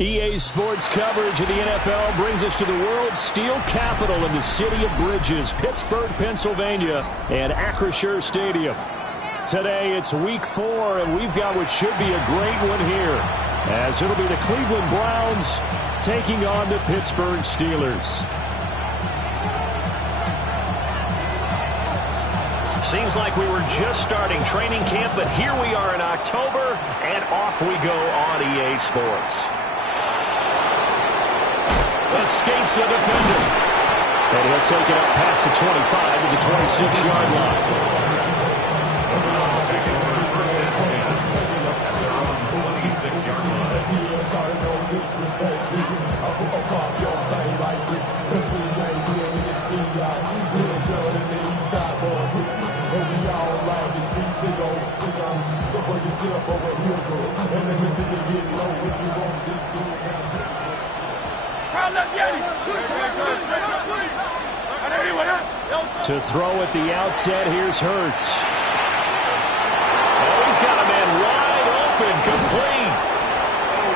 EA Sports coverage of the NFL brings us to the world's steel capital in the city of Bridges, Pittsburgh, Pennsylvania, and Acrisure Stadium. Today it's week 4, and we've got what should be a great one here, as it'll be the Cleveland Browns taking on the Pittsburgh Steelers. Seems like we were just starting training camp, but here we are in October, and off we go on EA Sports. Escapes the defender. And he'll take it up past the 25 to the 26-yard line. To throw at the outset, here's Hurts. Oh, he's got a man wide open, complete.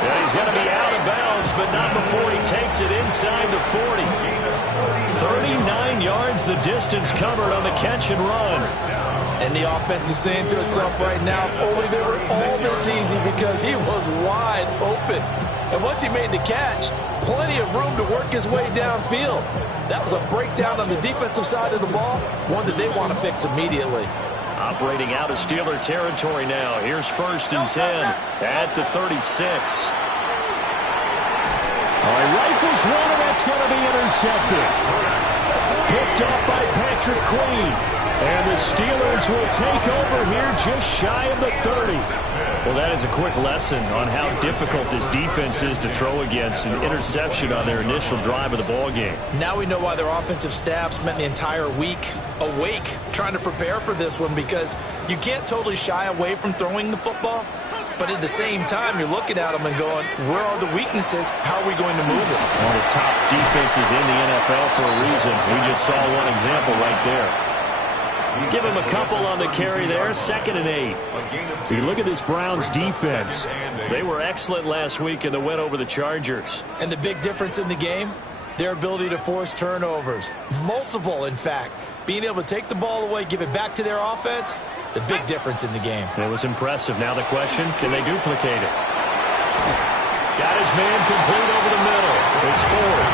And he's going to be out of bounds, but not before he takes it inside the 40. 39 yards the distance covered on the catch and run. And the offense is saying to itself right now, only they were all this easy because he was wide open. And once he made the catch, plenty of room to work his way downfield. That was a breakdown on the defensive side of the ball, one that they want to fix immediately. Operating out of Steeler territory now. Here's 1st and 10 at the 36. All right, rifles one, and that's going to be intercepted. Picked up by Patrick Queen. And the Steelers will take over here just shy of the 30. Well, that is a quick lesson on how difficult this defense is to throw against. An interception on their initial drive of the ball game. Now we know why their offensive staff spent the entire week awake trying to prepare for this one, because you can't totally shy away from throwing the football. But at the same time, you're looking at them and going, where are the weaknesses? How are we going to move it? One of the top defenses in the NFL for a reason. We just saw one example right there. Give him a couple on the carry there. 2nd and 8. If you look at this Browns defense, they were excellent last week in the win over the Chargers. And the big difference in the game, their ability to force turnovers. Multiple, in fact. Being able to take the ball away, give it back to their offense, the big difference in the game. It was impressive. Now the question, can they duplicate it? Got his man complete over the middle. It's Ford.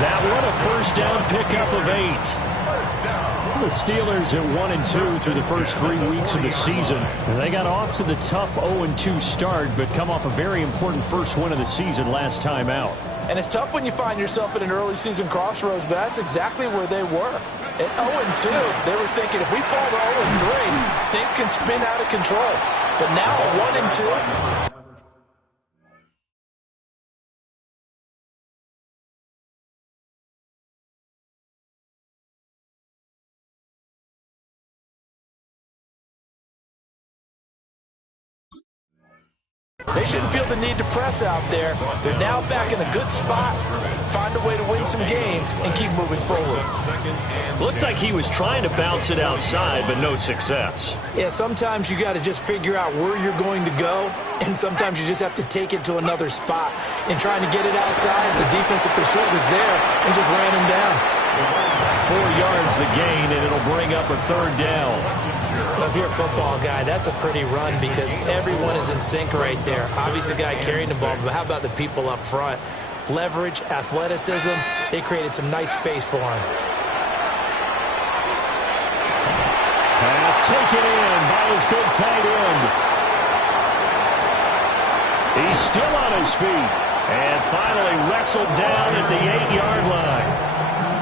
That one a first down pickup of 8. The Steelers at 1-2 through the first 3 weeks of the season. And they got off to the tough 0-2 start, but come off a very important first win of the season last time out. And it's tough when you find yourself at an early season crossroads, but that's exactly where they were. At 0-2, they were thinking if we fall to 0-3, things can spin out of control. But now at 1-2... They shouldn't feel the need to press out there. They're now back in a good spot. Find a way to win some games and keep moving forward. Looked like he was trying to bounce it outside, but no success. Yeah, sometimes you got to just figure out where you're going to go, and sometimes you just have to take it to another spot. And trying to get it outside, the defensive pursuit was there and just ran him down. 4 yards the gain, and it'll bring up a 3rd down. Well, if you're a football guy, that's a pretty run because everyone is in sync right there. Obviously, the guy carrying the ball, but how about the people up front? Leverage, athleticism, they created some nice space for him. Pass taken in by his big tight end. He's still on his feet and finally wrestled down at the 8-yard line.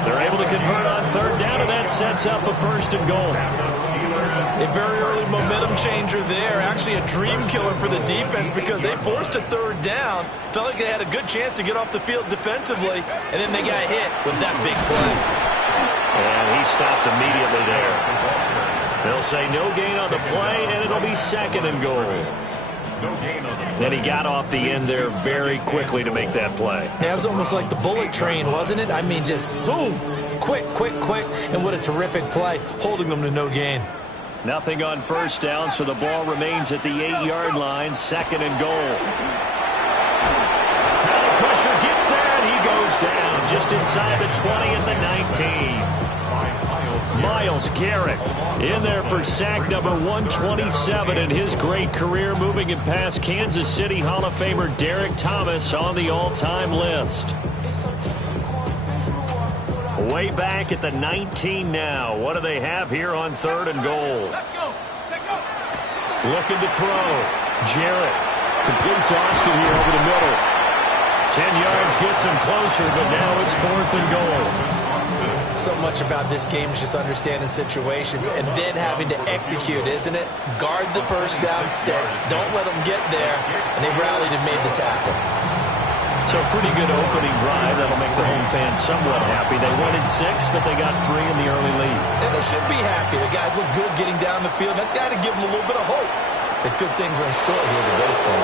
They're able to convert on 3rd down, and that sets up a 1st and goal. A very early momentum changer there. Actually a dream killer for the defense because they forced a 3rd down. Felt like they had a good chance to get off the field defensively, and then they got hit with that big play. And he stopped immediately there. They'll say no gain on the play, and it'll be 2nd and goal. And he got off the end there very quickly to make that play. That was almost like the bullet train, wasn't it? I mean, just zoom. Quick, quick, quick. And what a terrific play, holding them to no gain. Nothing on first down, so the ball remains at the 8-yard line, 2nd and goal. Now the pressure gets there, and he goes down just inside the 20 at the 19. Myles Garrett in there for sack number 127 in his great career, moving him past Kansas City Hall of Famer Derek Thomas on the all-time list. Way back at the 19 now. What do they have here on 3rd and goal? Looking to throw. Jarrett completes Austin here over the middle. 10 yards gets him closer, but now it's 4th and goal. So much about this game is just understanding situations and then having to execute, isn't it? Guard the first down sticks. Don't let them get there. And they rallied and made the tackle. So a pretty good opening drive. That'll make the home fans somewhat happy. They wanted 6, but they got 3 in the early lead. And they should be happy. The guys look good getting down the field. That's got to give them a little bit of hope that good things are in store here today for them.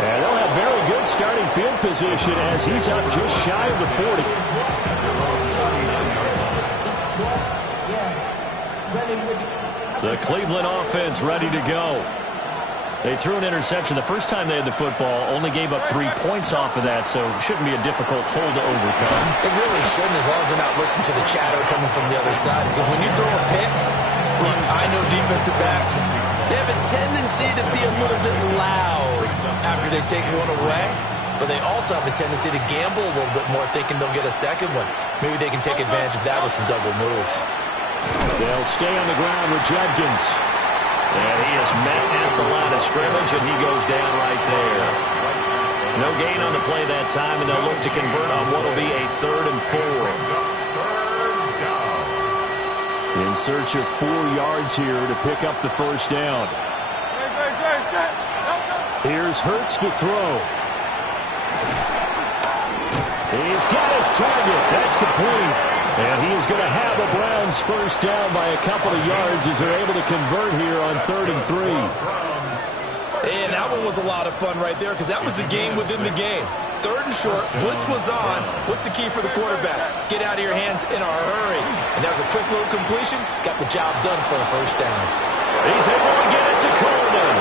And they'll have very good starting field position as he's up just shy of the 40. The Cleveland offense ready to go. They threw an interception the first time they had the football, only gave up 3 points off of that, so it shouldn't be a difficult hole to overcome. It really shouldn't, as long as they're not listening to the chatter coming from the other side. Because when you throw a pick, look, I know defensive backs, they have a tendency to be a little bit loud after they take one away, but they also have a tendency to gamble a little bit more, thinking they'll get a second one. Maybe they can take advantage of that with some double moves. They'll stay on the ground with Judkins. And he is met at the line of scrimmage, and he goes down right there. No gain on the play that time, and they'll look to convert on what will be a 3rd and 4. In search of 4 yards here to pick up the first down. Here's Hurts to throw. He's got his target. That's complete. And he is going to have the Browns first down by a couple of yards as they're able to convert here on 3rd and 3. And that one was a lot of fun right there because that was the game within the game. 3rd and short, blitz was on. What's the key for the quarterback? Get out of your hands in a hurry. And that was a quick little completion. Got the job done for a first down. He's able to get it to Coleman.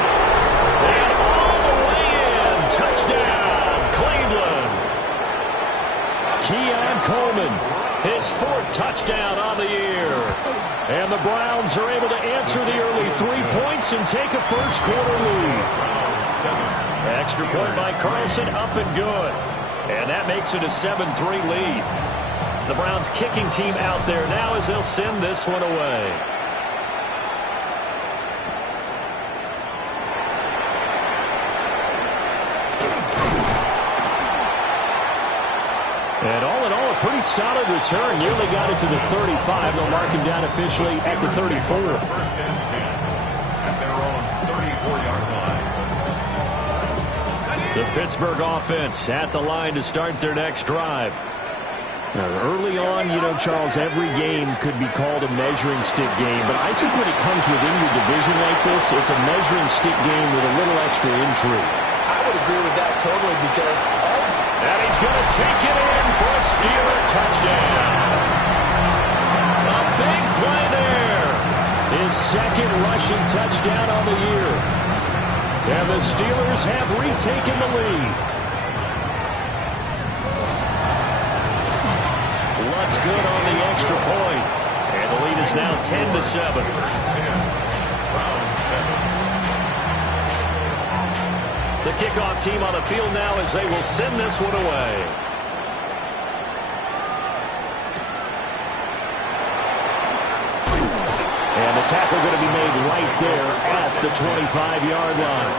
And all the way in. Touchdown, Cleveland. Keon Coleman. His 4th touchdown on the year. And the Browns are able to answer the early 3 points and take a first quarter lead. Extra point by Carlson, up and good. And that makes it a 7-3 lead. The Browns kicking team out there now as they'll send this one away. And all in all, a pretty solid return. Nearly got it to the 35. They'll mark him down officially at the 34. First and 10 at their own 34-yard line. The Pittsburgh offense at the line to start their next drive. Now, early on, you know, Charles, every game could be called a measuring stick game. But I think when it comes within your division like this, it's a measuring stick game with a little extra intrigue. I would agree with that totally because and he's going to take it in for a Steeler touchdown. A big play there. His 2nd rushing touchdown on the year. And the Steelers have retaken the lead. What's good on the extra point. And the lead is now 10-7. The kickoff team on the field now as they will send this one away. And the tackle going to be made right there at the 25-yard line.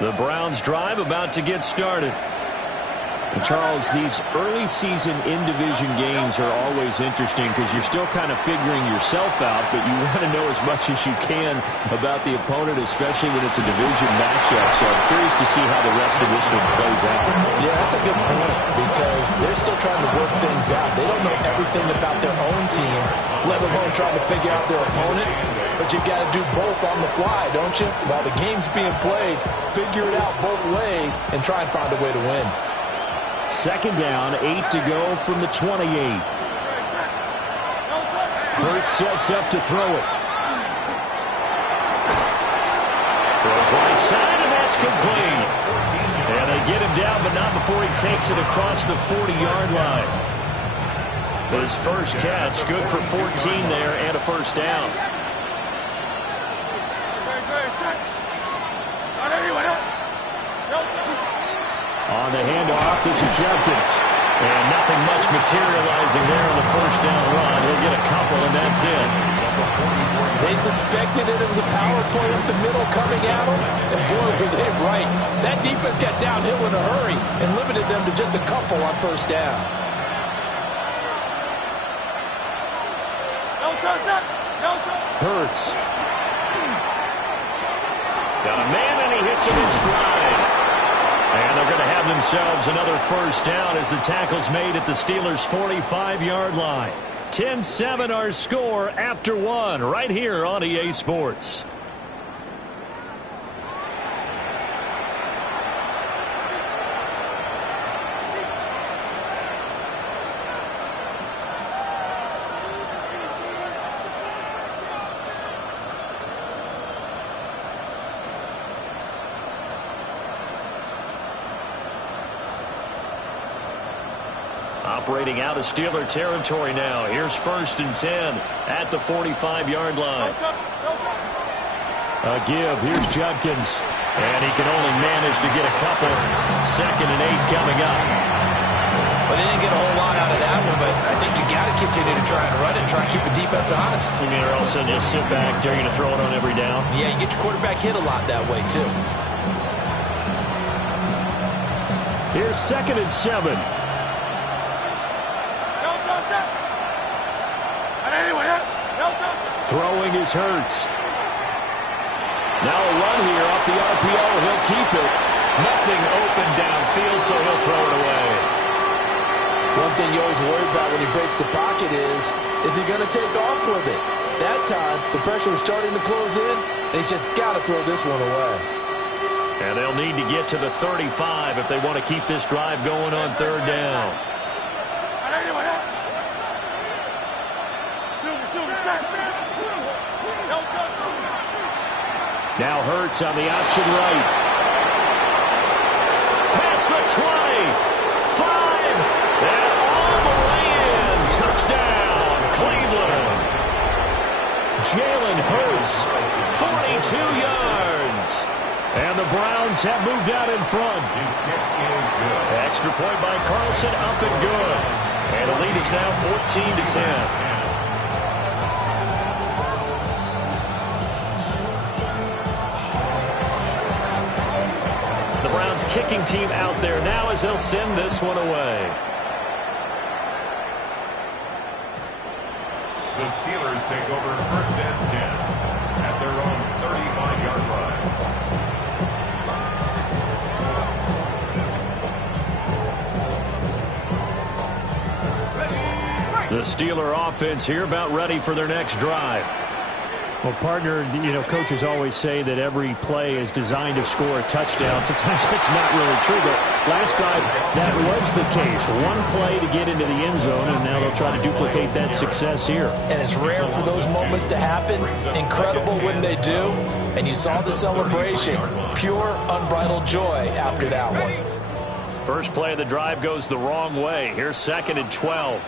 The Browns drive about to get started. And Charles, these early season in-division games are always interesting because you're still kind of figuring yourself out, but you want to know as much as you can about the opponent, especially when it's a division matchup. So I'm curious to see how the rest of this one plays out. Yeah, that's a good point because is they're still trying to work things out. They don't know everything about their own team, let alone trying to figure out their opponent. But you've got to do both on the fly, don't you? While the game's being played, figure it out both ways and try and find a way to win. Second down, 8 to go from the 28. Hurts sets up to throw it. Throws right side, and that's complete. And they get him down, but not before he takes it across the 40-yard line. His first catch, good for 14 there and a first down. On the handoff, this is Jenkins. And nothing much materializing there on the first down run. He'll get a couple, and that's it. They suspected it was a power play up the middle coming at them, and boy, were they right. That defense got downhill in a hurry and limited them to just a couple on first down. Hurts. Got a man, and he hits him in stride. And they're going to have themselves another first down as the tackle's made at the Steelers' 45-yard line. 10-7 our score after one right here on EA Sports. Operating out of Steeler territory now. Here's 1st and 10 at the 45-yard line. A give. Here's Judkins. And he can only manage to get a couple. 2nd and 8 coming up. Well, they didn't get a whole lot out of that one, but I think you got to continue to try and run it, try and keep the defense honest. You mean, or also just sit back, dare you to throw it on every down? Yeah, you get your quarterback hit a lot that way, too. Here's 2nd and 7. Throwing is Hurts. Now a run here off the RPO. He'll keep it. Nothing open downfield, so he'll throw it away. One thing you always worry about when he breaks the pocket is he going to take off with it? That time, the pressure was starting to close in, and he's just got to throw this one away. And they'll need to get to the 35 if they want to keep this drive going on 3rd down. Now Hurts on the option right. Past the 20. 5. And all the way in. Touchdown, Cleveland. Jalen Hurts, 42 yards. And the Browns have moved out in front. His kick is good. Extra point by Carlson, up and good. And the lead is now 14-10. The Browns kicking team out there now as they'll send this one away. The Steelers take over 1st and 10 at their own 35-yard line. The Steeler offense here about ready for their next drive. Well, partner, you know, coaches always say that every play is designed to score a touchdown. Sometimes it's not really true, but last time that was the case. One play to get into the end zone, and now they'll try to duplicate that success here. And it's rare for those moments to happen. Incredible when they do. And you saw the celebration. Pure, unbridled joy after that one. First play of the drive goes the wrong way. Here's 2nd and 12.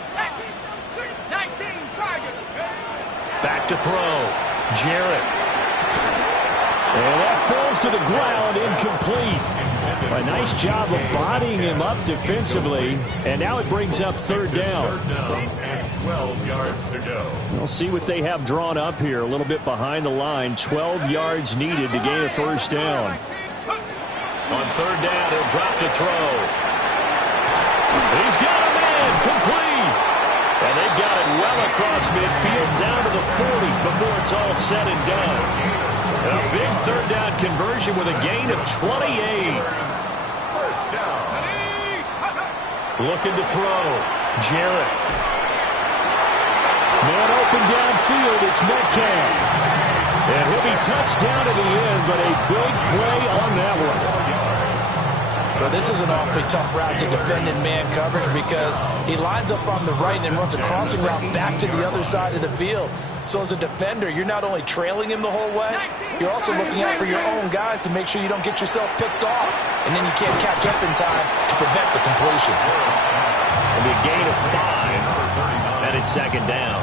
Back to throw. Jarrett. And that falls to the ground, incomplete. A nice job of bodying him up defensively. And now it brings up 3rd down. 3rd down and 12 yards to go. We'll see what they have drawn up here. A little bit behind the line. 12 yards needed to gain a 1st down. On 3rd down, he'll drop to throw. He's got a man. Complete. And they've got it well across midfield down to the 40 before it's all said and done. And a big 3rd down conversion with a gain of 28. First down. Looking to throw. Jarrett. Man open downfield. It's Metcalf. And he'll be touched down at the end, but a big play on that one. Well, this is an awfully tough route to defend in man coverage because he lines up on the right and runs a crossing route back to the other side of the field. So as a defender, you're not only trailing him the whole way, you're also looking out for your own guys to make sure you don't get yourself picked off. And then you can't catch up in time to prevent the completion. It'll be a gain of 5, and it's second down.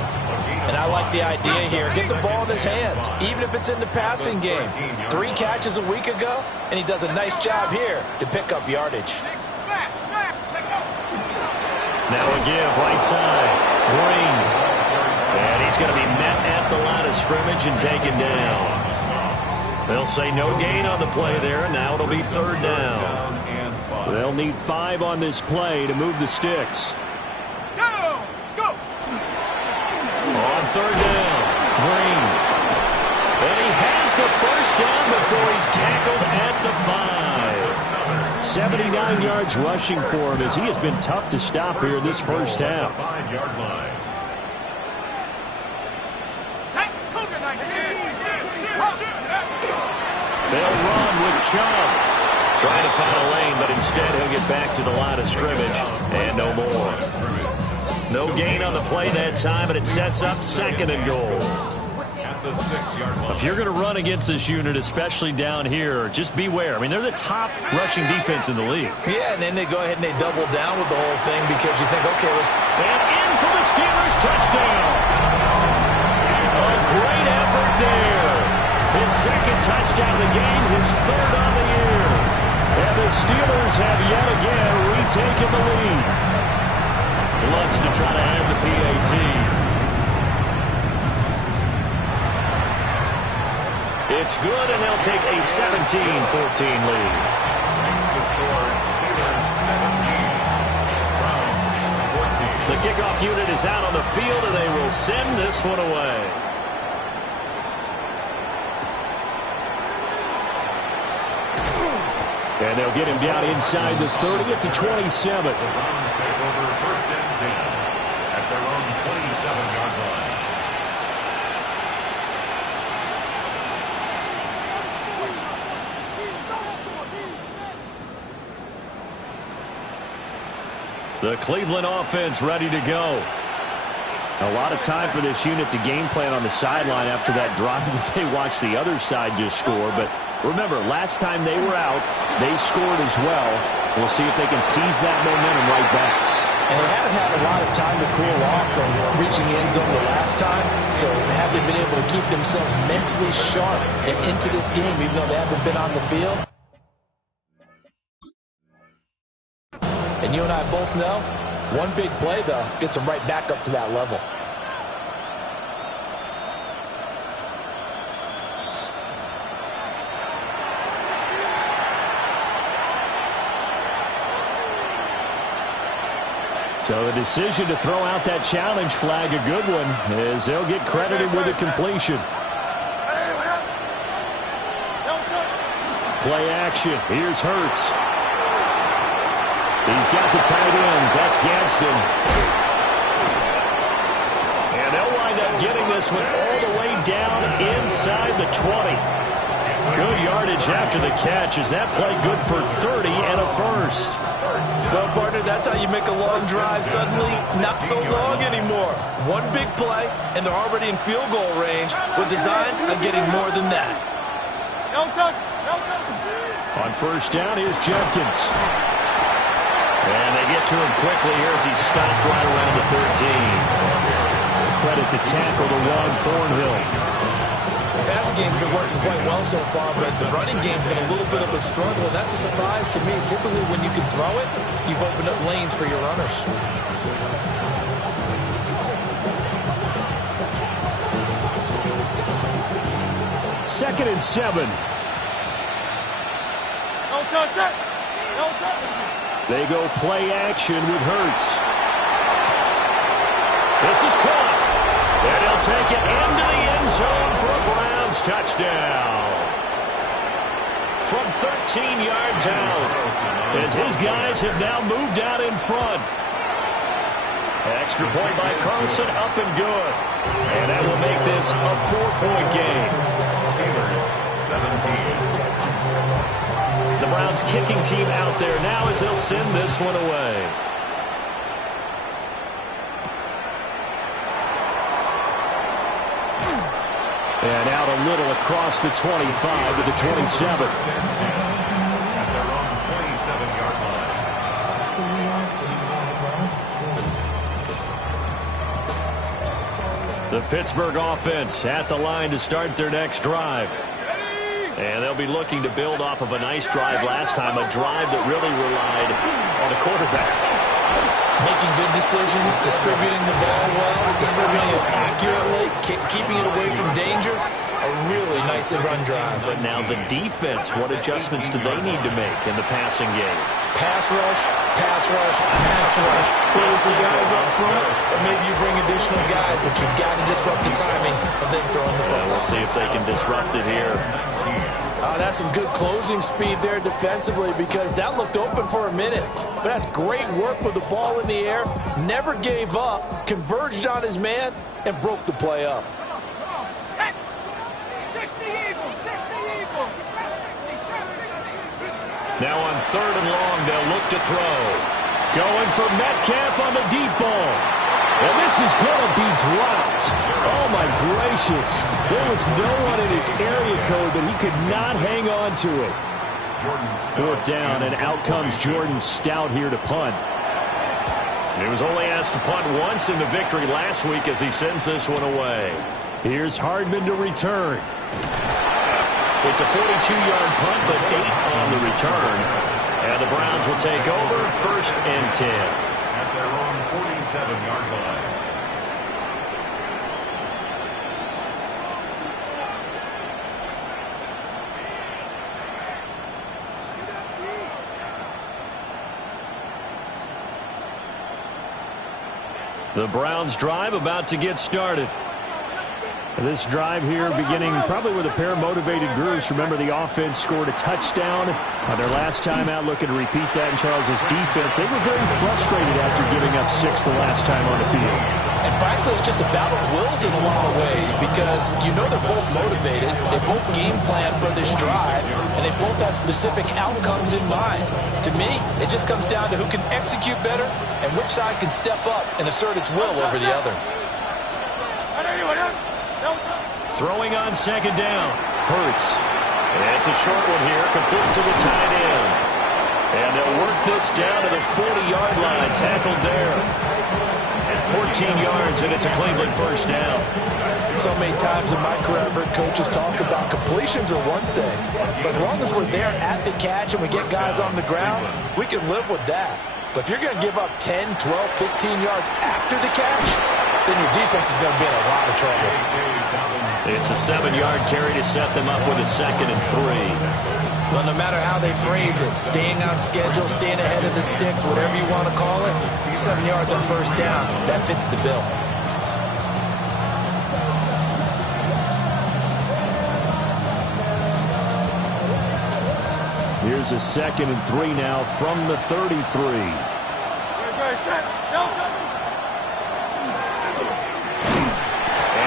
And I like the idea here. Get the ball in his hands, even if it's in the passing game. 3 catches a week ago, and he does a nice job here to pick up yardage. Now a give, right side. Green. And he's going to be met at the line of scrimmage and taken down. They'll say no gain on the play there, and now it'll be third down. They'll need 5 on this play to move the sticks. On third down, Green. And he has the first down before he's tackled at the 5. 79 yards rushing for him as he has been tough to stop here this first half. They'll run with Chubb. Trying to find a lane, but instead he'll get back to the line of scrimmage. And no more. No gain on the play that time, and it sets up second and goal. If you're going to run against this unit, especially down here, just beware. I mean, they're the top rushing defense in the league. Yeah, and then they go ahead and they double down with the whole thing because you think, okay, let's... And in for the Steelers, touchdown. A great effort there. His second touchdown of the game, his third on the year. And the Steelers have yet again retaken the lead. Lutz to try to add the PAT. It's good, and they'll take a 17-14 lead. Makes the score Steelers 17, Browns 14. The kickoff unit is out on the field, and they will send this one away. And they'll get him down inside the 30 at the 27. The Browns take over first and 10 at their own 27-yard line. The Cleveland offense ready to go. A lot of time for this unit to game plan on the sideline after that drive that they watched the other side just score. But remember, last time they were out, they scored as well. We'll see if they can seize that momentum right back. And they haven't had a lot of time to cool off from reaching the end zone the last time. So have they been able to keep themselves mentally sharp and into this game, even though they haven't been on the field? And you and I both know, one big play, though, gets them right back up to that level. So the decision to throw out that challenge flag, a good one, as they'll get credited with a completion. Play action. Here's Hurts. He's got the tight end. That's Gadsden. And they'll wind up getting this one all the way down inside the 20. Good yardage after the catch. Is that play good for 30 and a first? Well, partner, that's how you make a long drive suddenly not so long anymore. One big play, and they're already in field goal range with designs on getting more than that. On first down, here's Jenkins. And they get to him quickly here as he's stopped right around the 13. Credit the tackle to Juan Thornhill. The passing game's been working quite well so far, but the running game's been a little bit of a struggle. That's a surprise to me. Typically, when you can throw it, you've opened up lanes for your runners. Second and 7. They go play action with Hurts. This is caught. And he'll take it into the end zone for a Browns touchdown. from 13 yards out, as his guys have now moved out in front. Extra point by Carlson, up and good. And that will make this a 4-point game. Steelers, 17. The Browns kicking team out there now as they'll send this one away. And out a little across the 25 to the 27. At their own 27-yard line. The Pittsburgh offense at the line to start their next drive. And they'll be looking to build off of a nice drive last time, a drive that really relied on a quarterback. Making good decisions, distributing the ball well, distributing it accurately, keeping it away from danger. A really nice run drive. But now the defense, what adjustments do they need to make in the passing game? Pass rush, pass rush, pass rush. Whether it's the guys up front, or maybe you bring additional guys, but you've got to disrupt the timing of them throwing the football. We'll see if they can disrupt it here. That's some good closing speed there defensively, because that looked open for a minute. But that's great work with the ball in the air. Never gave up, converged on his man, and broke the play up. 60 Eagles, 60 Eagles. Now on 3rd and long, they'll look to throw. Going for Metcalf on the deep ball. And this is going to be dropped. Oh, my gracious. There was no one in his area code, but he could not hang on to it. 4th down, and out comes Jordan Stout here to punt. He was only asked to punt once in the victory last week as he sends this one away. Here's Hardman to return. It's a 42-yard punt, but 8 on the return. And the Browns will take over 1st and 10. At their own 47-yard line. The Browns drive about to get started. This drive here beginning probably with a pair of motivated groups. Remember, the offense scored a touchdown on their last time out, looking to repeat that in Charles's defense. They were very frustrated after giving up 6 the last time on the field. And frankly, it's just a battle of wills in a lot of ways, because you know they're both motivated. They both game plan for this drive, and they both have specific outcomes in mind. To me, it just comes down to who can execute better and which side can step up and assert its will over the other. Throwing on 2nd down. Hurts. And it's a short one here, complete to the tight end. And they'll work this down to the 40-yard line, tackled there. At 14 yards, and it's a Cleveland 1st down. So many times in my career, I've heard coaches talk about completions are one thing, but as long as we're there at the catch and we get guys on the ground, we can live with that. But if you're going to give up 10, 12, 15 yards after the catch, then your defense is going to be in a lot of trouble. It's a 7-yard carry to set them up with a 2nd and 3. Well, no matter how they phrase it, staying on schedule, staying ahead of the sticks, whatever you want to call it, 7 yards on 1st down, that fits the bill. Here's a 2nd and 3 now from the 33.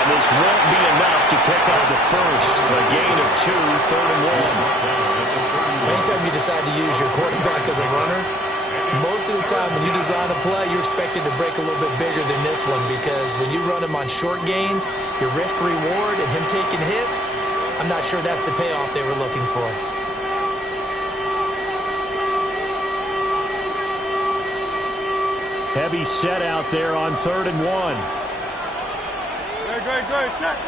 This won't be enough to pick up the first. A gain of 2, 3rd and 1. Anytime you decide to use your quarterback as a runner, most of the time when you design a play, you're expected to break a little bit bigger than this one, because when you run him on short gains, your risk-reward and him taking hits, I'm not sure that's the payoff they were looking for. Heavy set out there on 3rd and 1. Good. Set.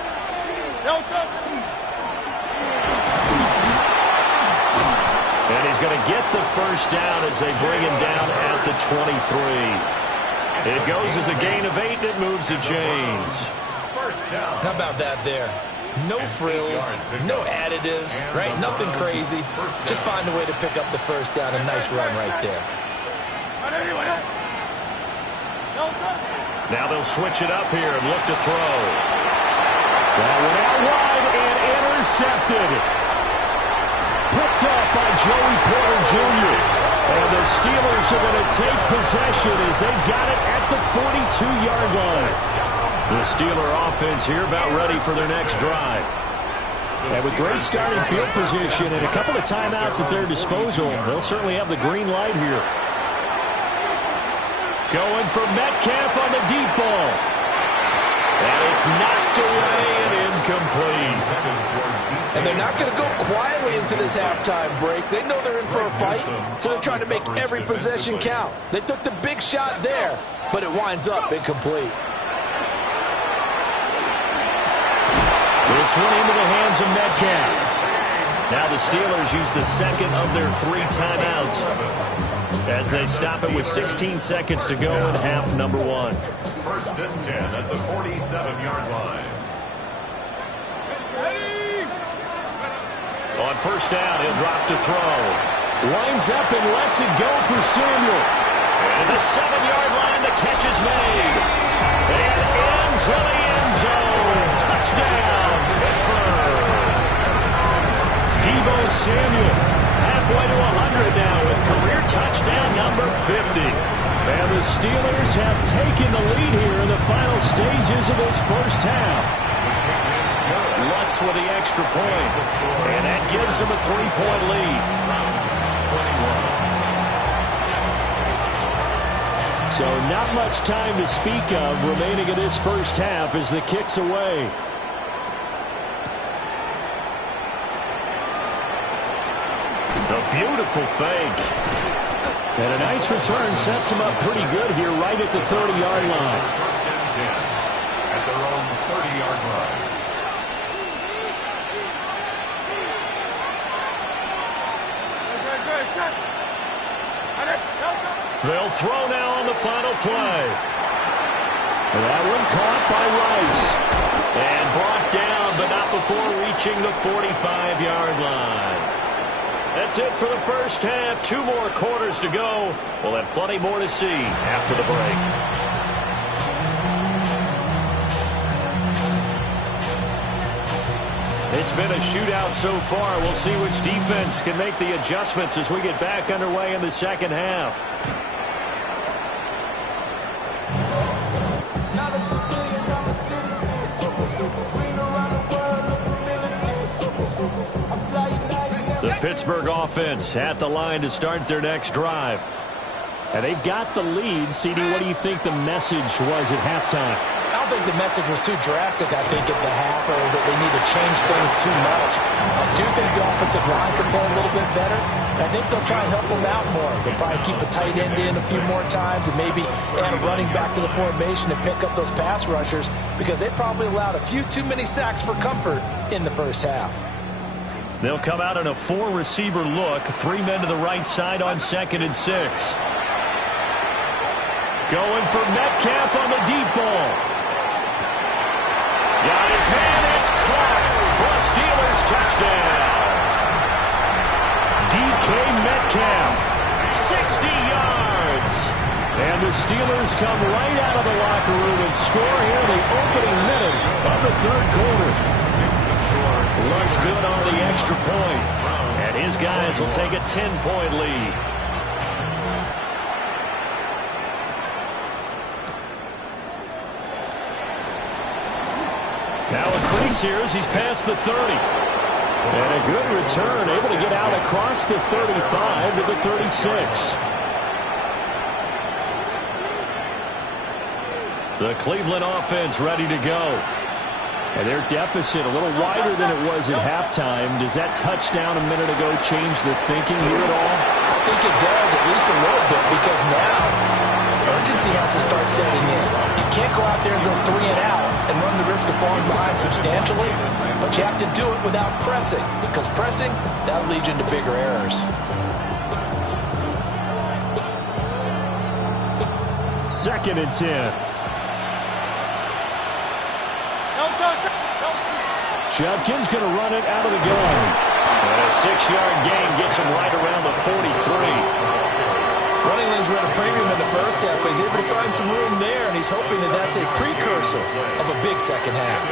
And he's going to get the 1st down as they bring him down at the 23. It goes as a gain of 8, and it moves the chains. How about that there? No frills, no additives, right? Nothing crazy. Just find a way to pick up the 1st down. A nice run right there. Now they'll switch it up here and look to throw. That went out wide and intercepted. picked up by Joey Porter Jr. And the Steelers are going to take possession as they've got it at the 42-yard line. The Steeler offense here about ready for their next drive. And with great starting field position and a couple of timeouts at their disposal, they'll certainly have the green light here. Going for Metcalf on the deep ball. And it's knocked away and incomplete. And they're not going to go quietly into this halftime break. They know they're in for a fight, so they're trying to make every possession count. They took the big shot there, but it winds up incomplete. This one into the hands of Metcalf. Now the Steelers use the second of their 3 timeouts as they stop it with 16 seconds to go in half number 1. First and 10 at the 47-yard line. On first down, he'll drop to throw. Winds up and lets it go for Samuel. And the 7-yard line, the catch is made. And into the end zone. Touchdown, Pittsburgh. Deebo Samuel, halfway to 100 now with career touchdown number 50. And the Steelers have taken the lead here in the final stages of this first half. Lutz with the extra point. And that gives them a 3-point lead. So not much time to speak of remaining in this first half as the kick's away. A beautiful fake. And a nice return sets him up pretty good here right at the 30-yard line. First and 10 at their own 30-yard line. They'll throw now on the final play. That one caught by Rice. And brought down, but not before reaching the 45-yard line. That's it for the first half. 2 more quarters to go. We'll have plenty more to see after the break. It's been a shootout so far. We'll see which defense can make the adjustments as we get back underway in the second half. The Pittsburgh offense at the line to start their next drive. And they've got the lead. CD, what do you think the message was at halftime? I don't think the message was too drastic, I think, at the half, or that they need to change things too much. I do think the offensive line could play a little bit better. I think they'll try and help them out more. They'll probably keep a tight end in a few more times and maybe add a running back to the formation and pick up those pass rushers because they probably allowed a few too many sacks for comfort in the first half. They'll come out in a 4-receiver look. 3 men to the right side on 2nd and 6. Going for Metcalf on the deep ball. Got his man. It's caught for a Steelers touchdown. DK Metcalf, 60 yards. And the Steelers come right out of the locker room and score here in the opening minute of the 3rd quarter. Looks good on the extra point. And his guys will take a 10-point lead. Now a crease here as he's past the 30. And a good return, able to get out across the 35 to the 36. The Cleveland offense ready to go. And their deficit a little wider than it was at halftime. Does that touchdown a minute ago change the thinking here at all? I think it does, at least a little bit, because now urgency has to start setting in. You can't go out there and go 3 and out and run the risk of falling behind substantially, but you have to do it without pressing, because pressing, that'll lead you into bigger errors. Second and 10. Judkins going to run it out of the gun. And a 6-yard gain gets him right around the 43. Running lanes were at a premium in the first half, but he's able to find some room there, and he's hoping that that's a precursor of a big second half.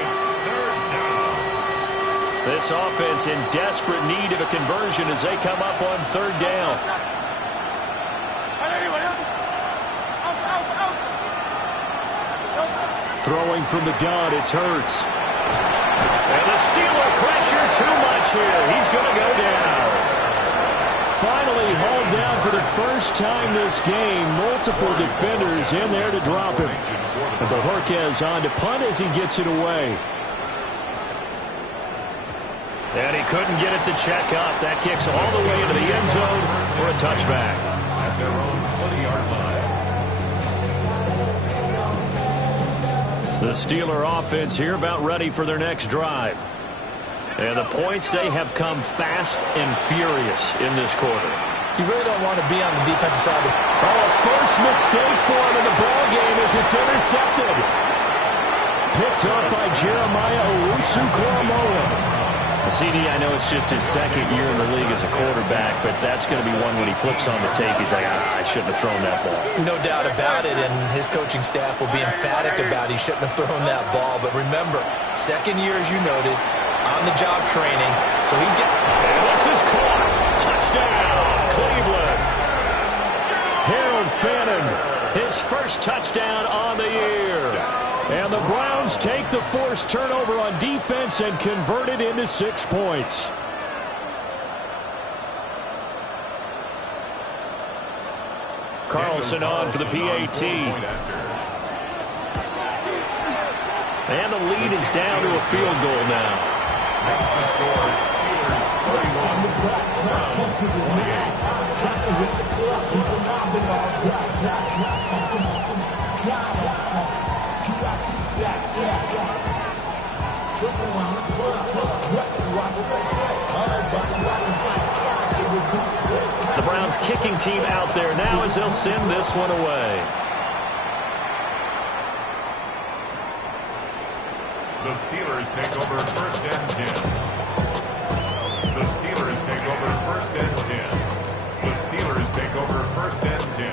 This offense in desperate need of a conversion as they come up on third down. Throwing from the gun, it's Hurts. And the Steeler pressure too much here. He's going to go down. Finally hauled down for the first time this game. Multiple defenders in there to drop him. And Bojorquez on to punt as he gets it away. And he couldn't get it to check up. That kicks all the way into the end zone for a touchback. At their own 20-yard line. The Steeler offense here about ready for their next drive. And the points, they have come fast and furious in this quarter. You really don't want to be on the defensive side. Oh, first mistake for him in the ball game as it's intercepted. Picked up by Jeremiah Owusu-Koramoah. CD, I know it's just his second year in the league as a quarterback, but that's going to be one when he flips on the tape. He's like, I shouldn't have thrown that ball. No doubt about it, and his coaching staff will be emphatic about he shouldn't have thrown that ball. But remember, second year, as you noted, on-the-job training, so he's got... And this is caught. Touchdown, Cleveland. Harold Fannin, his first touchdown on the year. And the Browns take the forced turnover on defense and convert it into 6 points. Carlson on for the PAT. And the lead is down to a field goal now. Next to score, Steelers 31, The Browns kicking team out there now as they'll send this one away. The Steelers take over first and 10. The Steelers take over first and 10. The Steelers take over first and 10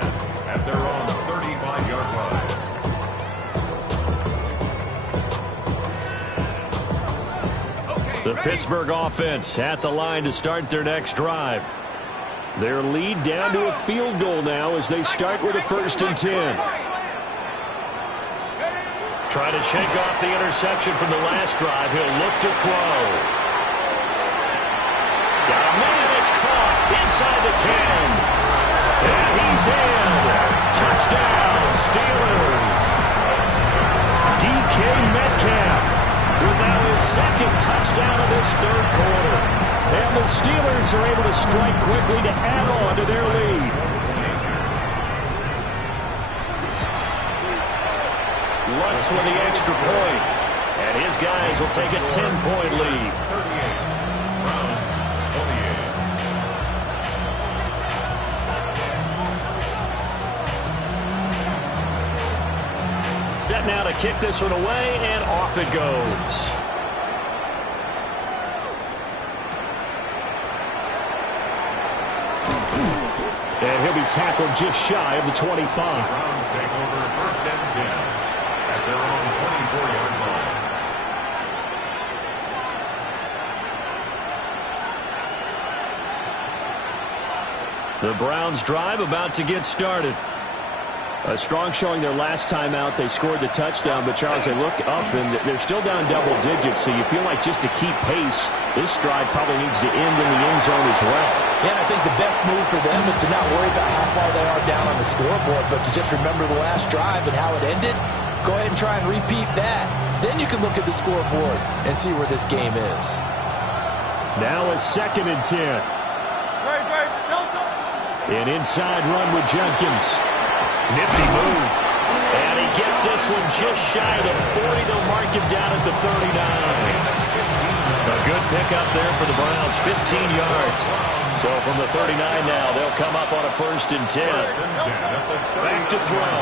at their own 35-yard line. The Pittsburgh offense at the line to start their next drive. Their lead down to a field goal now as they start with a first and 10. Try to shake off the interception from the last drive. He'll look to throw. Got a man, it's caught inside the 10. And he's in. Touchdown, Steelers. DK Metcalf with now his second touchdown of this third quarter. And the Steelers are able to strike quickly to add on to their lead. Lutz with the extra point. And his guys will take a 10-point lead. 38. Browns 28. Set now to kick this one away, and off it goes. And he'll be tackled just shy of the 25. Browns take over first and 10 at their own 24-yard line. The Browns drive about to get started. A strong showing their last time out. They scored the touchdown, but Charles, they look up and they're still down double digits, so you feel like just to keep pace, this drive probably needs to end in the end zone as well. Yeah, and I think the best move for them is to not worry about how far they are down on the scoreboard, but to just remember the last drive and how it ended. Go ahead and try and repeat that. Then you can look at the scoreboard and see where this game is. Now a second and 10. An inside run with Jenkins. Nifty move. And he gets this one just shy of the 40. They'll mark him down at the 39. A good pickup there for the Browns, 15 yards. So from the 39 now, they'll come up on a first and 10. Back to throw.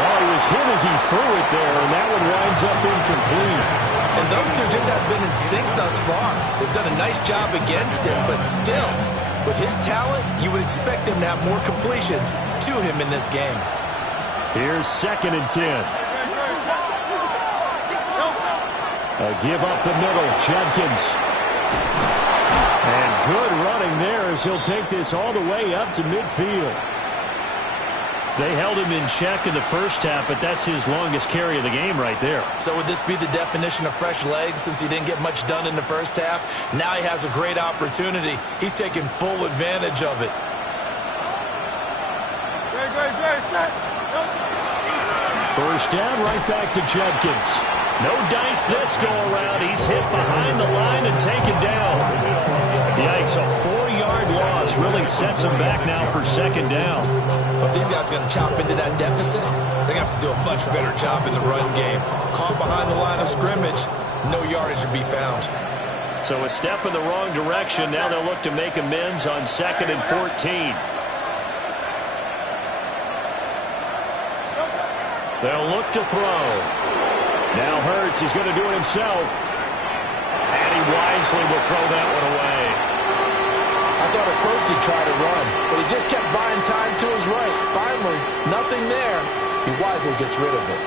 Oh, he was hit as he threw it there, and that one winds up incomplete. And those two just have been in sync thus far. They've done a nice job against him, but still, with his talent, you would expect him to have more completions to him in this game. Here's second and 10. Give up the middle. Judkins. And good running there as he'll take this all the way up to midfield. They held him in check in the first half, but that's his longest carry of the game right there. So would this be the definition of fresh legs since he didn't get much done in the first half? Now he has a great opportunity. He's taking full advantage of it. First down, right back to Judkins. No dice this go-around. He's hit behind the line and taken down. Yikes, a 4-yard loss really sets him back now for second down. If these guys are going to chop into that deficit, they're going to have to do a much better job in the run game. Caught behind the line of scrimmage, no yardage to be found. So a step in the wrong direction. Now they'll look to make amends on 2nd and 14. They'll look to throw. Now Hurts, he's going to do it himself. And he wisely will throw that one away. I thought at first he'd try to run, but he just kept buying time to his right. Finally, nothing there. He wisely gets rid of it.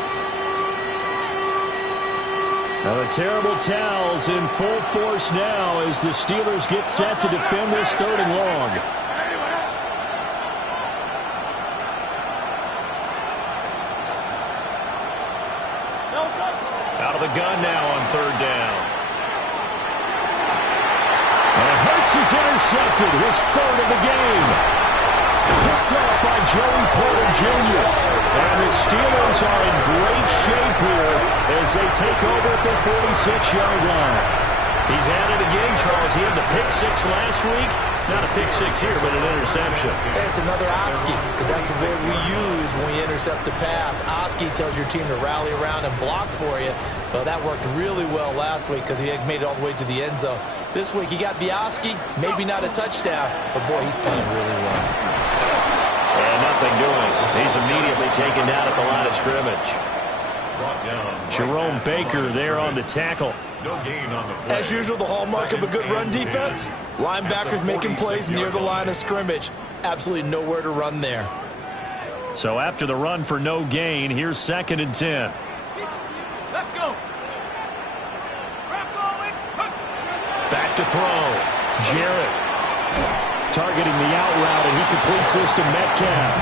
Now the terrible towels in full force now as the Steelers get set to defend this 3rd and long. Out of the gun now on 3rd down. And Hurts is intercepted, his 3rd of the game. Picked up by Joey Porter Jr. And the Steelers are in great shape here as they take over at their 46-yard line. He's at it again, Charles. He had the pick 6 last week. Not a pick 6 here, but an interception. Hey, it's another Oski, because that's the word we use when we intercept the pass. Oski tells your team to rally around and block for you. Well, that worked really well last week because he had made it all the way to the end zone. This week he got the Oski, maybe not a touchdown, but boy, he's playing really well. And nothing doing. He's immediately taken down at the line of scrimmage. Jerome Baker there on the tackle. As usual, the hallmark of a good run defense, linebackers making plays near the line of scrimmage. Absolutely nowhere to run there. So after the run for no gain, here's 2nd and 10. Let's go. Back to throw. Jarrett targeting the out route, and he completes this to Metcalf.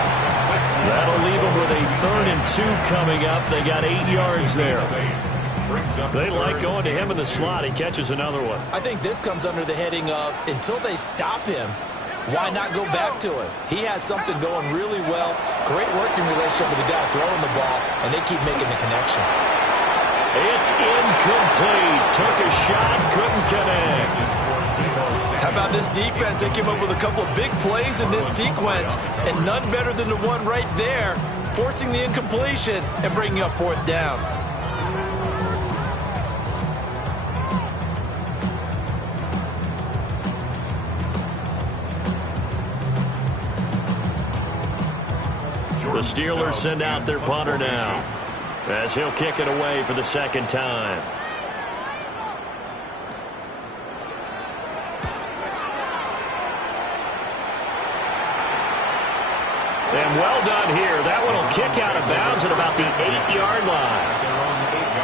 That'll leave him with a 3rd and 2 coming up. They got 8 yards there. They like going to him in the slot. He catches another one. I think this comes under the heading of until they stop him, why not go back to him? He has something going really well. Great working relationship with the guy throwing the ball, and they keep making the connection. It's incomplete. Took a shot, couldn't connect. How about this defense? They came up with a couple of big plays in this sequence, and none better than the one right there, forcing the incompletion and bringing up 4th down. The Steelers send out their punter now as he'll kick it away for the 2nd time. And well done here. That one will kick out of bounds at about the 8-yard line.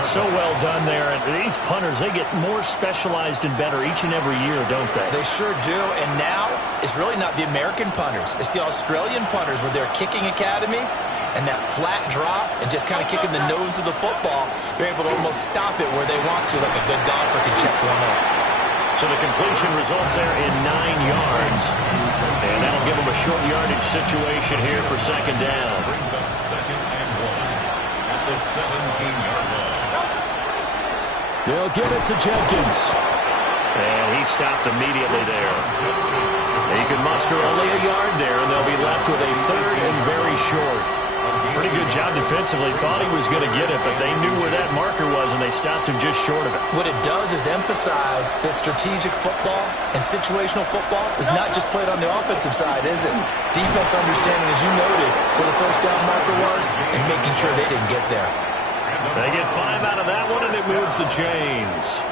So well done there. And these punters, they get more specialized and better each and every year, don't they? They sure do. And now it's really not the American punters. It's the Australian punters with their kicking academies and that flat drop and just kind of kicking the nose of the football. They're able to almost stop it where they want to, like a good golfer can check one up. So the completion results there in 9 yards. And that'll give them a short yardage situation here for 2nd down. Brings up 2nd and 1 at the 17-yard line. They'll give it to Jenkins. And he stopped immediately there. He can muster only a yard there, and they'll be left with a 3rd and very short. Pretty good job defensively. Thought he was going to get it, but they knew where that marker was, and they stopped him just short of it. What it does is emphasize that strategic football and situational football is not just played on the offensive side, is it? Defense understanding, as you noted, where the 1st down marker was and making sure they didn't get there. They get 5 out of that one, and it moves the chains.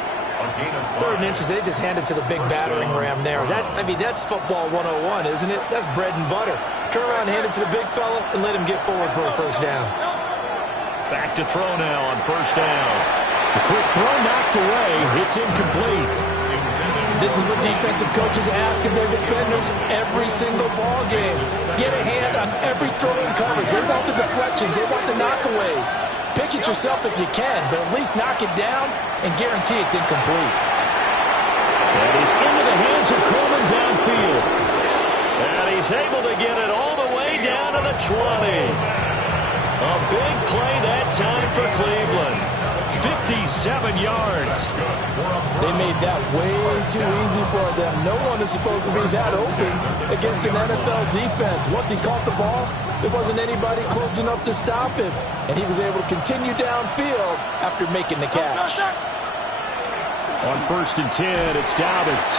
3rd and inches, they just hand it to the big battering ram there. That's football 101, isn't it? That's bread and butter. Turn around, hand it to the big fella, and let him get forward for a 1st down. Back to throw now on 1st down. The quick throw knocked away. It's incomplete. This is what defensive coaches ask of their defenders every single ball game. Get a hand on every throw in coverage. They want the deflections. They want the knockaways. Pick it yourself if you can, but at least knock it down and guarantee it's incomplete. That is into the hands of Coleman downfield. And he's able to get it all the way down to the 20. A big play that time for Cleveland. 57 yards. They made that way too easy for them. No one is supposed to be that open against an NFL defense. Once he caught the ball, there wasn't anybody close enough to stop him. And he was able to continue downfield after making the catch. On 1st and 10, it's Dobbins.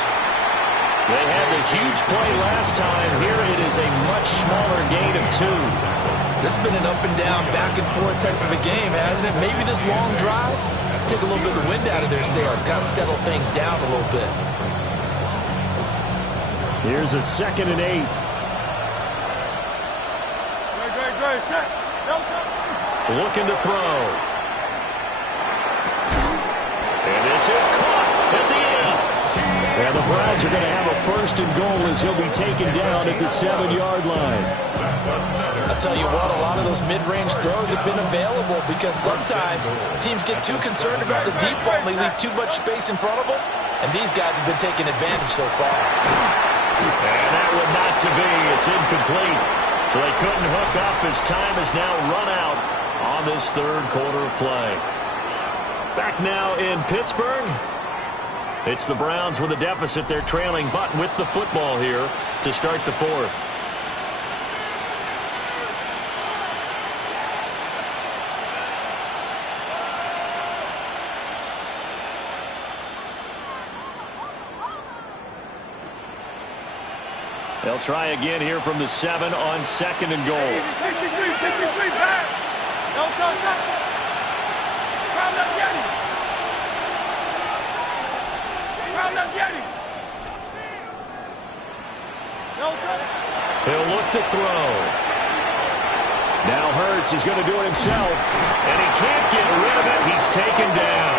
They had the huge play last time. Here it is a much smaller gain of 2. This has been an up and down, back and forth type of a game, hasn't it? Maybe this long drive take a little bit of the wind out of their sails, kind of settle things down a little bit. Here's a 2nd and 8. Looking to throw. And this is caught at the end. And the Browns are going to have a 1st and goal as he'll be taken down at the 7-yard line. I'll tell you what, a lot of those mid-range throws have been available because sometimes teams get too concerned about the deep ball and they leave too much space in front of them, and these guys have been taking advantage so far. And that one not to be. It's incomplete. So they couldn't hook up as time has now run out on this 3rd quarter of play. Back now in Pittsburgh. It's the Browns with a deficit. They're trailing, but with the football here to start the 4th. They'll try again here from the 7 on 2nd and goal. 63 back. No touchdown. Round up, get him. Round up, get him. No touchdown. He'll look to throw. Now Hurts is going to do it himself, and he can't get rid of it. He's taken down.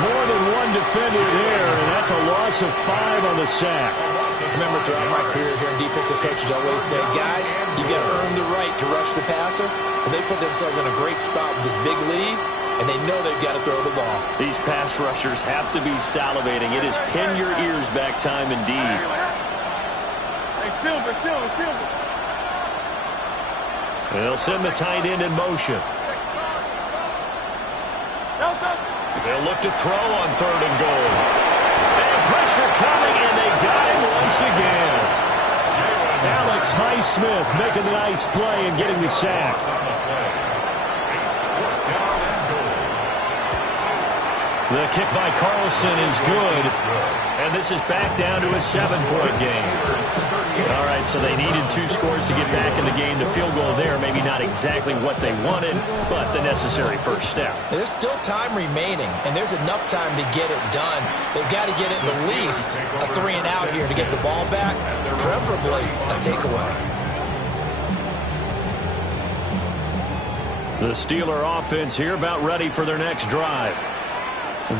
More than one defender there, and that's a loss of 5 on the sack. Remember, throughout my career here in defensive coaches always say, guys, you got to earn the right to rush the passer. Well, they put themselves in a great spot with this big lead, and they know they've got to throw the ball. These pass rushers have to be salivating. It is pin your ears back time indeed. Hey, Silver. They'll send the tight end in motion. They'll look to throw on 3rd and goal. And pressure coming, and they got him once again. Alex Highsmith making the nice play and getting the sack. The kick by Carlson is good. And this is back down to a 7-point game. All right, so they needed 2 scores to get back in the game. The field goal there, maybe not exactly what they wanted, but the necessary first step. There's still time remaining, and there's enough time to get it done. They've got to get at the least a 3 and out here to get the ball back, preferably a takeaway. The Steeler offense here about ready for their next drive.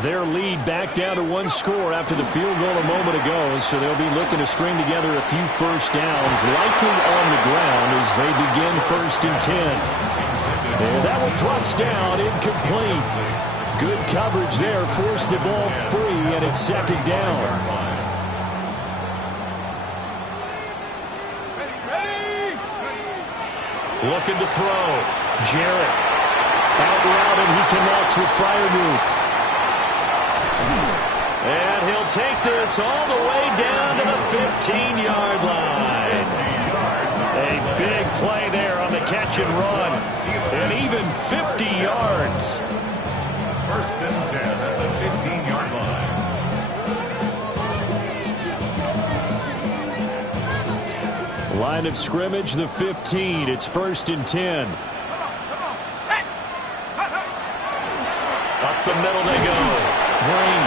Their lead back down to 1 score after the field goal a moment ago, so they'll be looking to string together a few first downs, likely on the ground as they begin 1st and 10. And that one drops down, incomplete. Good coverage there, forced the ball free, and it's 2nd down. Looking to throw. Jarrett. Out route, and he connects with Freiermuth. And he'll take this all the way down to the 15-yard line. A big play there on the catch and run. And even 50 yards. 1st and 10 at the 15-yard line. Line of scrimmage, the 15. It's 1st and 10. Up the middle they go. Green.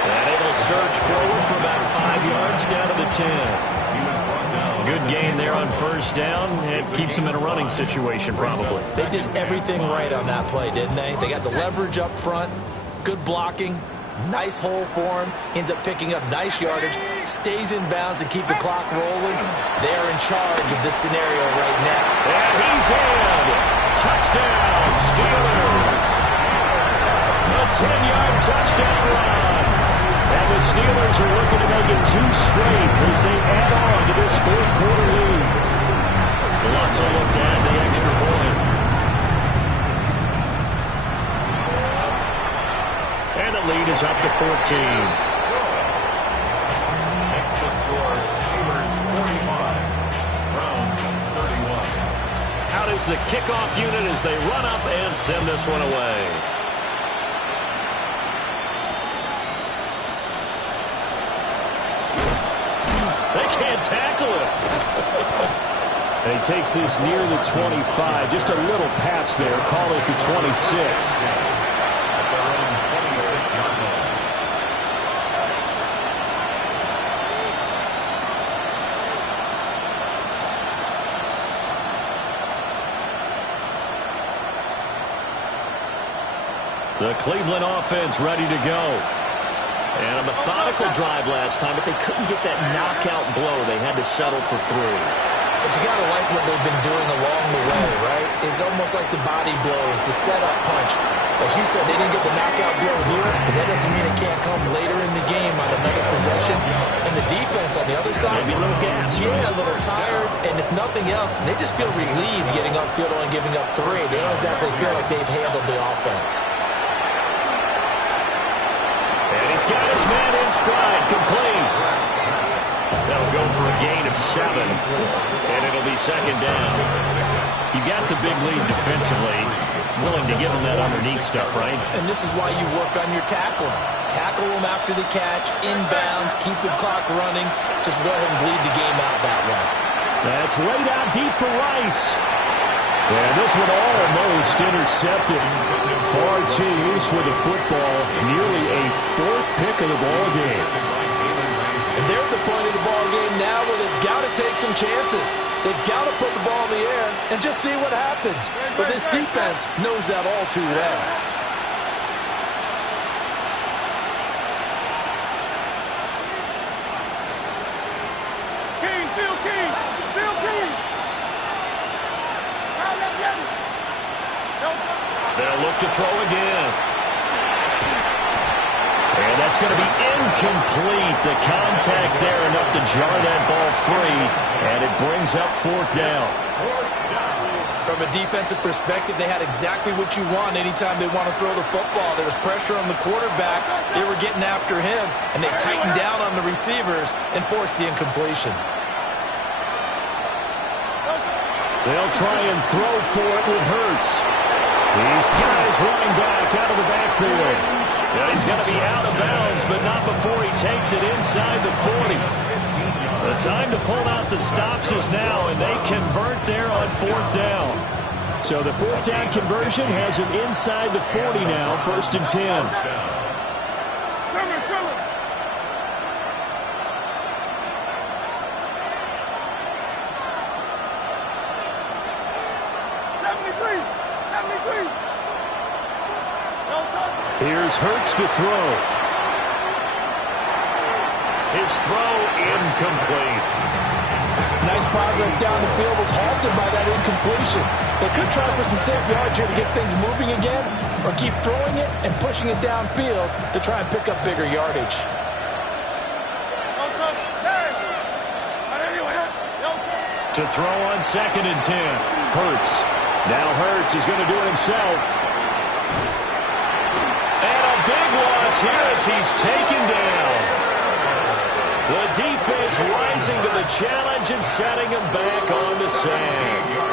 And able to surge forward for about 5 yards down to the 10. good gain there on first down. It keeps them in a running situation, probably. They did everything right on that play, didn't they? They got the leverage up front, good blocking, nice hole for him, ends up picking up nice yardage, stays in bounds to keep the clock rolling. They're in charge of this scenario right now. And he's in. Touchdown, Steelers. A 10-yard touchdown run. And the Steelers are looking to make it 2 straight as they add on to this fourth-quarter lead. Lots of look to add the extra point. And the lead is up to 14. Next the score, Steelers 45, Browns 31. Out is the kickoff unit as they run up and send this one away. They can't tackle it. And he takes this near the 25. Just a little pass there. Call it the 26. At their own 26-yard line. The Cleveland offense ready to go. And a methodical drive last time, but they couldn't get that knockout blow. They had to settle for 3. But you got to like what they've been doing along the way, right? It's almost like the body blows, the setup punch. As you said, they didn't get the knockout blow here, but that doesn't mean it can't come later in the game on another possession. And the defense on the other side, Maybe a little gas. yeah, a little tired. And if nothing else, they just feel relieved getting upfield only giving up 3. They don't exactly feel like they've handled the offense. And he's got his man in stride, complete. That'll go for a gain of 7, and it'll be second down. You got the big lead defensively, willing to give them that underneath stuff, right? And this is why you work on your tackling. Tackle them after the catch, inbounds, keep the clock running. Just go ahead and bleed the game out that way. That's laid out deep for Rice. And this one almost intercepted. Far too loose with the football. Nearly a 4th pick of the ball game. And they're at the point of the ball game now where they've got to take some chances. They've got to put the ball in the air and just see what happens. But this defense knows that all too well. King, Phil King, Phil King. They'll look to throw again. And that's going to be incomplete. The contact there enough to jar that ball free. And it brings up 4th down. From a defensive perspective, they had exactly what you want anytime they want to throw the football. There was pressure on the quarterback. They were getting after him, and they tightened down on the receivers and forced the incompletion. They'll try and throw for it with Hurts. He's got his running back out of the backfield. Yeah, he's going to be out of bounds, but not before he takes it inside the 40. The time to pull out the stops is now, and they convert there on 4th down. So the 4th down conversion has him inside the 40 now, 1st and 10. Here's Hurts to throw. His throw incomplete. Nice progress down the field was halted by that incompletion. They could try for some safe yards here to get things moving again, or keep throwing it and pushing it downfield to try and pick up bigger yardage. To throw on 2nd and 10. Hurts. Now Hurts is going to do it himself. And a big loss here as he's taken down. The defense rising to the challenge and setting him back on the sand.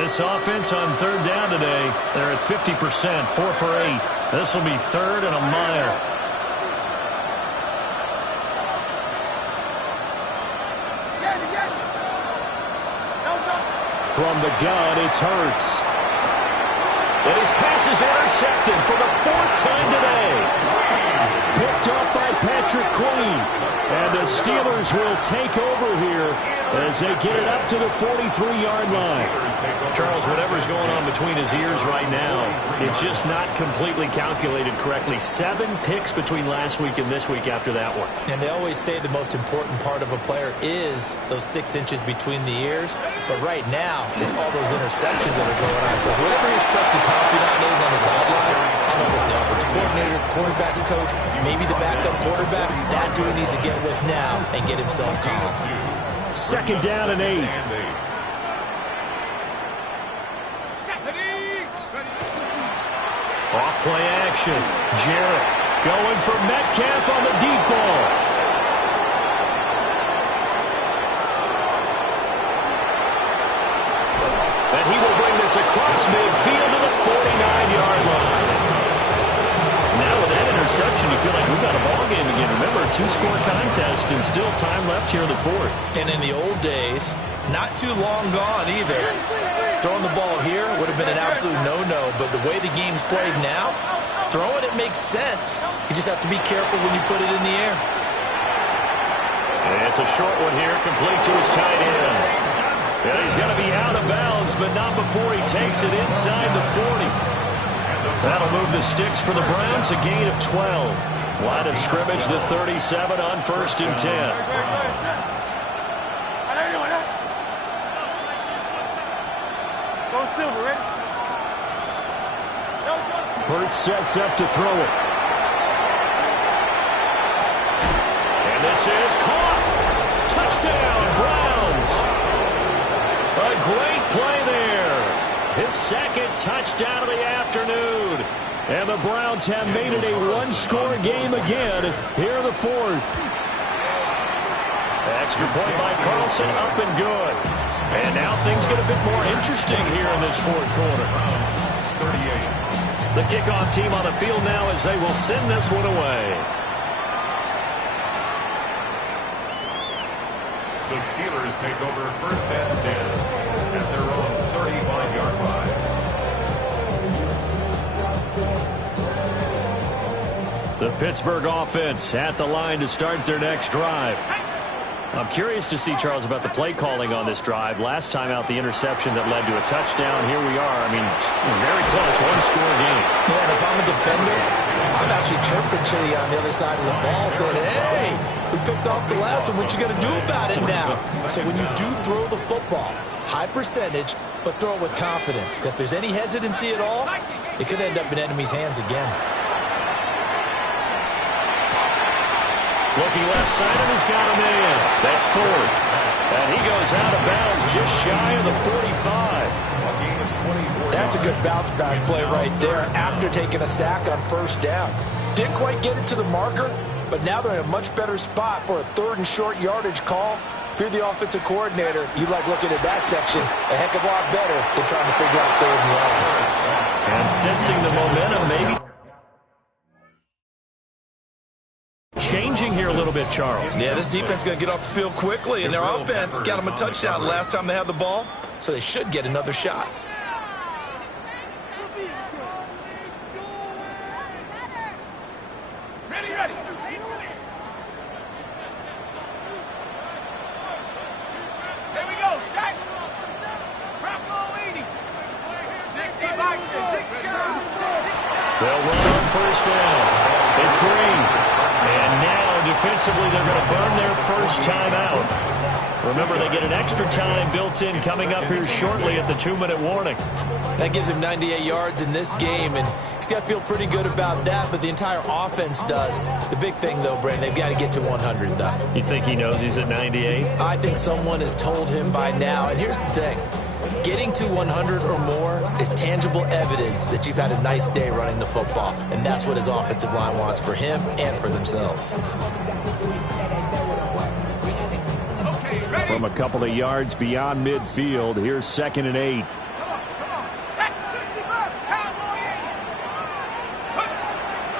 This offense on 3rd down today, they're at 50%, 4 for 8. This will be 3rd and a mile. From the gun, it's Hurts. And his pass is intercepted for the 4th time today. Picked up by Patrick Queen. And the Steelers will take over here as they get it up to the 43-yard line. Charles, whatever's going on between his ears right now, it's just not completely calculated correctly. 7 picks between last week and this week after that one. And they always say the most important part of a player is those 6 inches between the ears. But right now, it's all those interceptions that are going on. So whoever his trusted confidant is on the sidelines, I know it's the offensive coordinator, the quarterback's coach, maybe the backup quarterback, that's who he needs to get with now and get himself calm. 2nd down and 8. Off play action. Jarrett going for Metcalf on the deep ball. And he will bring this across midfield to the 49-yard line. Now with that interception, you feel like we've got a ball game again. Remember, 2-score contest and still time left here in the 4th. And in the old days, not too long gone either. Throwing the ball here would have been an absolute no-no, but the way the game's played now, throwing it makes sense. You just have to be careful when you put it in the air. And it's a short one here, complete to his tight end. And he's going to be out of bounds, but not before he takes it inside the 40. That'll move the sticks for the Browns, a gain of 12. Line of scrimmage, the 37 on 1st and 10. Silver, ready? Hurts sets up to throw it. And this is caught. Touchdown, Browns. A great play there. His 2nd touchdown of the afternoon. And the Browns have made it a 1-score game again here in the 4th. Extra point by Carlson, up and good. And now things get a bit more interesting here in this 4th quarter. 38. The kickoff team on the field now as they will send this one away. The Steelers take over 1st and 10 at their own 35-yard line. The Pittsburgh offense at the line to start their next drive. I'm curious to see, Charles, about the play calling on this drive. Last time out, the interception that led to a touchdown. Here we are. I mean, very close, 1-score game. Yeah, and if I'm a defender, I'm actually chirping Chili on the other side of the ball saying, hey, we picked off the last one. What you going to do about it now? So when you do throw the football, high percentage, but throw it with confidence. Because if there's any hesitancy at all, it could end up in enemy's hands again. Looking left side, and he's got a man. That's 4th. And he goes out of bounds just shy of the 45. That's a good bounce back play right there after taking a sack on 1st down. Didn't quite get it to the marker, but now they're in a much better spot for a 3rd and short yardage call. If you're the offensive coordinator, you like looking at that section a heck of a lot better than trying to figure out 3rd and long. And sensing the momentum, maybe changing here a little bit, Charles. Yeah, this defense is going to get off the field quickly, and their offense got them a touchdown last time they had the ball, so they should get another shot. Ready. Here we go, sack. Bravo 80. 60 by 6. They'll run on 1st down. It's Green. And now, defensively, they're going to burn their 1st time out. Remember, they get an extra time built in coming up here shortly at the 2-minute warning. That gives him 98 yards in this game, and he's got to feel pretty good about that, but the entire offense does. The big thing, though, Brandon, they've got to get to 100, though. You think he knows he's at 98? I think someone has told him by now, and here's the thing. Getting to 100 or more is tangible evidence that you've had a nice day running the football, and that's what his offensive line wants for him and for themselves. From a couple of yards beyond midfield, here's 2nd and 8.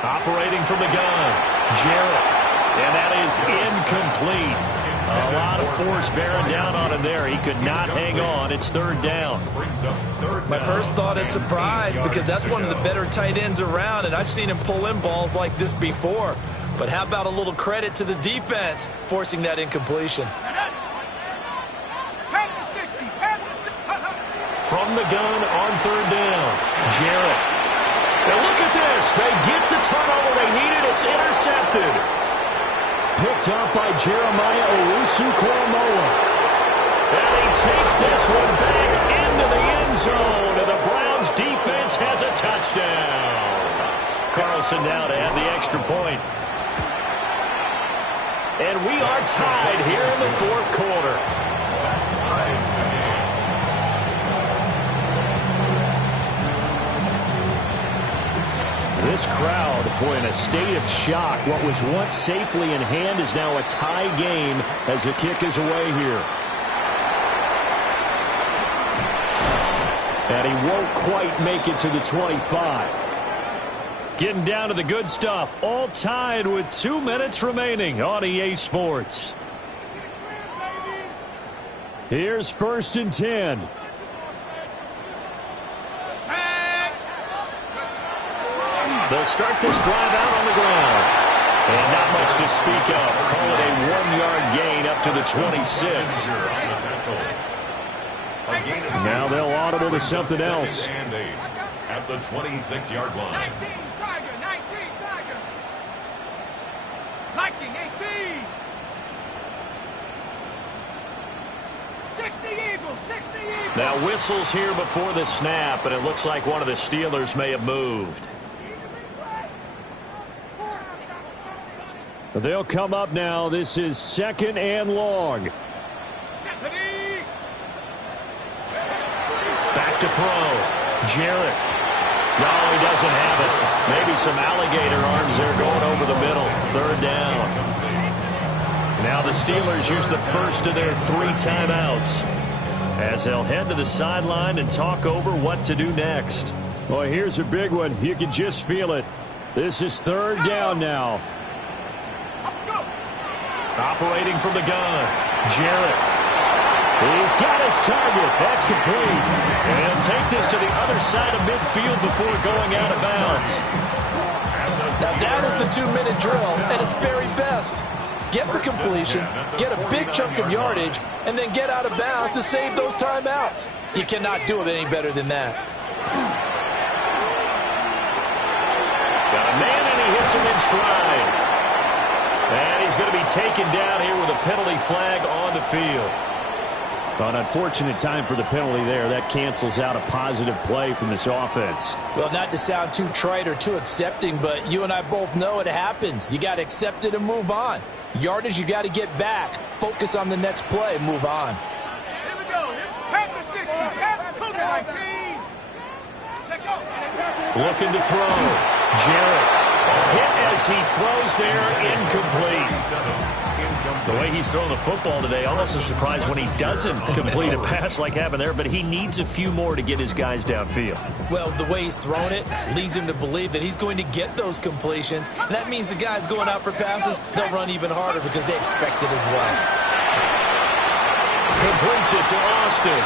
Operating from the gun, Jarrett, and that is incomplete. A lot of force bearing down on him there. He could not hang on. It's third down. My first thought is surprise because that's one of the better tight ends around, and I've seen him pull in balls like this before. But how about a little credit to the defense forcing that incompletion? From the gun on third down, Jarrett. Now look at this. They get the turnover they needed. It's intercepted. Picked up by Jeremiah Owusu-Koramoah. And he takes this one back into the end zone. And the Browns defense has a touchdown. Carlson now to add the extra point. And we are tied here in the fourth quarter. This crowd, boy, in a state of shock. What was once safely in hand is now a tie game as the kick is away here. And he won't quite make it to the 25. Getting down to the good stuff. All tied with 2 minutes remaining on EA Sports. Here's 1st and 10. They'll start this drive out on the ground. And not much to speak of. Call it a 1-yard gain up to the 26. Now they'll audible to something else. At the 26-yard line. 19 Tiger, 19 Tiger. Viking 18. 60 Eagles, 60 Eagles. Now whistles here before the snap, and it looks like one of the Steelers may have moved. They'll come up now. This is 2nd and long. Back to throw. Jarrett. No, he doesn't have it. Maybe some alligator arms there going over the middle. 3rd down. Now the Steelers use the first of their 3 timeouts as they'll head to the sideline and talk over what to do next. Well, here's a big one. You can just feel it. This is 3rd down now. Operating from the gun, Jarrett. He's got his target. That's complete. And he'll take this to the other side of midfield before going out of bounds. Now that is the 2-minute drill at its very best. Get the completion, get a big chunk of yardage, and then get out of bounds to save those timeouts. You cannot do it any better than that. Got a man, and he hits him in stride. And he's going to be taken down here with a penalty flag on the field. An unfortunate time for the penalty there. That cancels out a positive play from this offense. Well, not to sound too trite or too accepting, but you and I both know it happens. You got to accept it and move on. Yardage, you got to get back. Focus on the next play. Move on. Here we go. Panther 60. Panther Cougar 19. Check out. Looking to throw. Jarrett. Hit as he throws there, incomplete. The way he's throwing the football today, almost a surprise when he doesn't complete a pass like happened there, but he needs a few more to get his guys downfield. Well, the way he's thrown it leads him to believe that he's going to get those completions. And that means the guys going out for passes, they'll run even harder because they expect it as well. Completes it to Austin.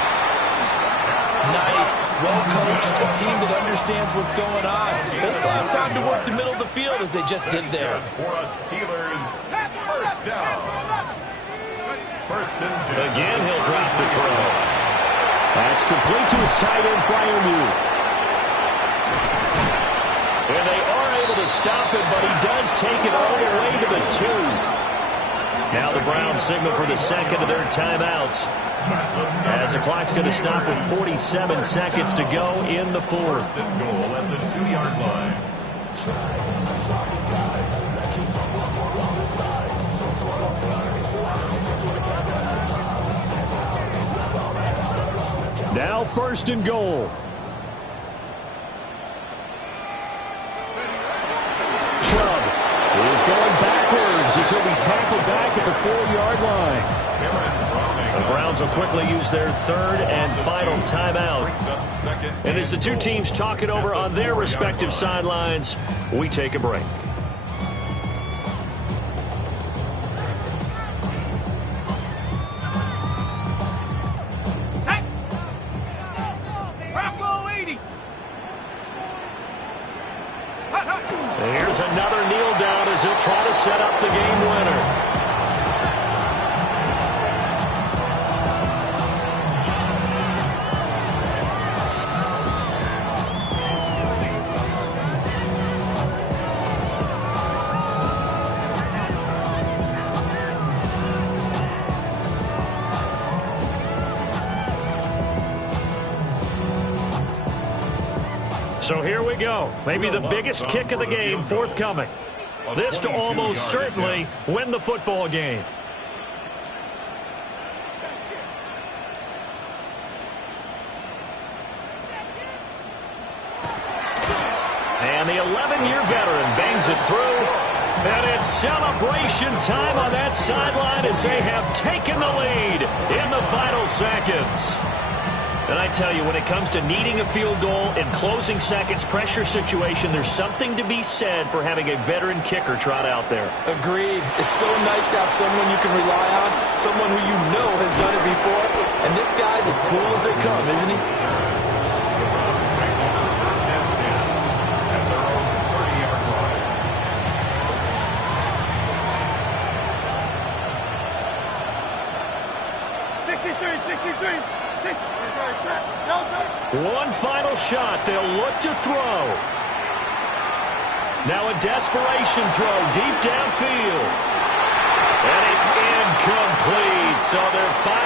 Nice, well-coached, a team that understands what's going on. They still have time to work the middle of the field as they just did there. For a Steelers first down. 1st and 10. Again, he'll drop the throw. That's complete to his tight end, Freiermuth. And they are able to stop him, but he does take it all the way to the 2. Now the Browns signal for the 2nd of their timeouts, as the clock's going to stop with 47 seconds to go in the 4th. 1st and goal at the 2-yard line. Now 1st and goal. Chubb is going backwards as he'll be tackled back at the 4-yard line. The Browns will quickly use their 3rd and final timeout. And as the two teams talk it over on their respective sidelines, we take a break. Here's another kneel down as he'll try to set up the game winner. So here we go. Maybe the biggest kick of the game forthcoming. This to almost certainly win the football game. And the 11-year veteran bangs it through. And it's celebration time on that sideline as they have taken the lead in the final seconds. And I tell you, when it comes to needing a field goal in closing seconds, pressure situation, there's something to be said for having a veteran kicker trot out there. Agreed. It's so nice to have someone you can rely on, someone who you know has done it before. And this guy's as cool as they come, isn't he? The Browns take over first and 10 at their own 30-yard line. One final shot. They'll look to throw. Now a desperation throw deep downfield. And it's incomplete. So their final